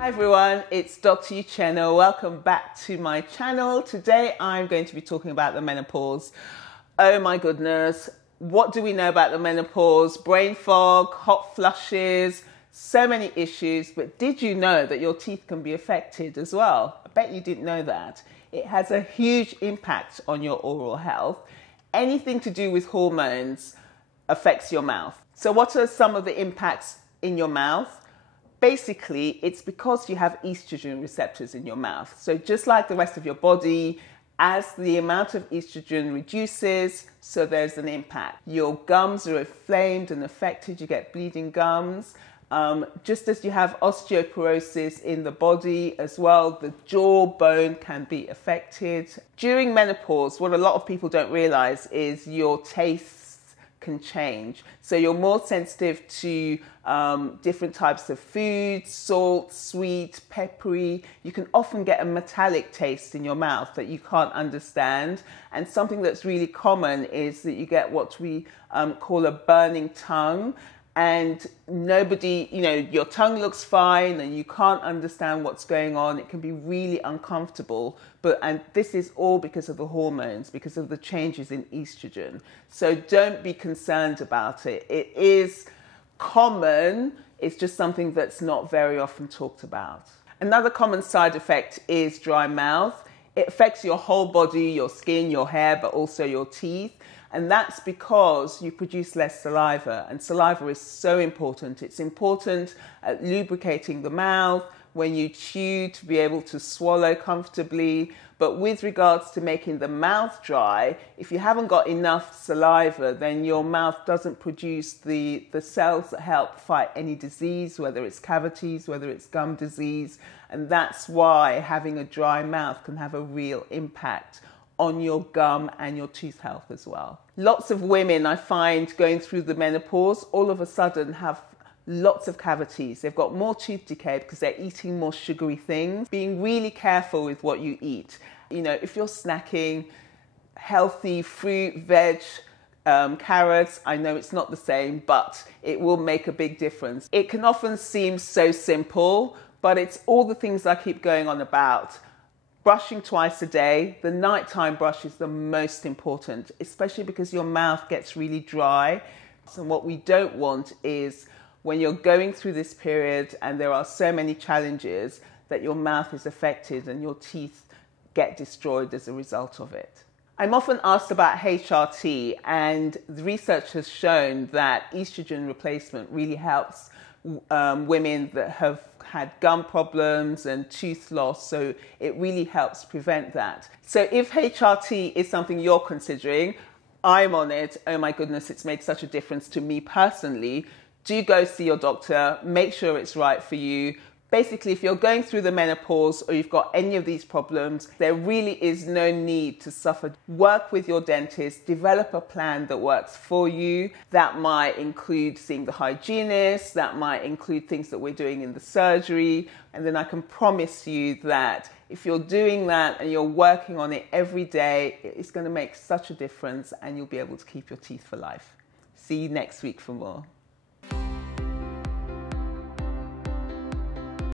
Hi everyone, it's Dr. Uchenna. Welcome back to my channel. Today I'm going to be talking about the menopause. Oh my goodness, what do we know about the menopause? Brain fog, hot flushes, so many issues. But did you know that your teeth can be affected as well? I bet you didn't know that. It has a huge impact on your oral health. Anything to do with hormones affects your mouth. So what are some of the impacts in your mouth? Basically, it's because you have estrogen receptors in your mouth. So just like the rest of your body, as the amount of estrogen reduces, so there's an impact. Your gums are inflamed and affected, you get bleeding gums. Just as you have osteoporosis in the body as well, the jawbone can be affected. During menopause, what a lot of people don't realize is your taste can change. So you're more sensitive to different types of food, salt, sweet, peppery. You can often get a metallic taste in your mouth that you can't understand. And something that's really common is that you get what we call a burning tongue. And nobody, your tongue looks fine and you can't understand what's going on. It can be really uncomfortable. And this is all because of the hormones, because of the changes in estrogen. So don't be concerned about it. It is common. It's just something that's not very often talked about. Another common side effect is dry mouth. It affects your whole body, your skin, your hair, but also your teeth. And that's because you produce less saliva, and saliva is so important. It's important at lubricating the mouth, when you chew, to be able to swallow comfortably. But with regards to making the mouth dry, if you haven't got enough saliva, then your mouth doesn't produce the cells that help fight any disease, whether it's cavities, whether it's gum disease. And that's why having a dry mouth can have a real impact on your gum and your tooth health as well. Lots of women I find going through the menopause all of a sudden have lots of cavities. They've got more tooth decay because they're eating more sugary things. Being really careful with what you eat. If you're snacking healthy fruit, veg, carrots, I know it's not the same, but it will make a big difference. It can often seem so simple, but it's all the things I keep going on about. Brushing twice a day. The nighttime brush is the most important, especially because your mouth gets really dry. So what we don't want is when you're going through this period and there are so many challenges that your mouth is affected and your teeth get destroyed as a result of it. I'm often asked about HRT, and the research has shown that estrogen replacement really helps women that have had gum problems and tooth loss, so it really helps prevent that. So if HRT is something you're considering, I'm on it. Oh my goodness, it's made such a difference to me personally. Do go see your doctor, make sure it's right for you. Basically, if you're going through the menopause or you've got any of these problems, there really is no need to suffer. Work with your dentist, develop a plan that works for you. That might include seeing the hygienist, that might include things that we're doing in the surgery. And then I can promise you that if you're doing that and you're working on it every day, it's going to make such a difference and you'll be able to keep your teeth for life. See you next week for more.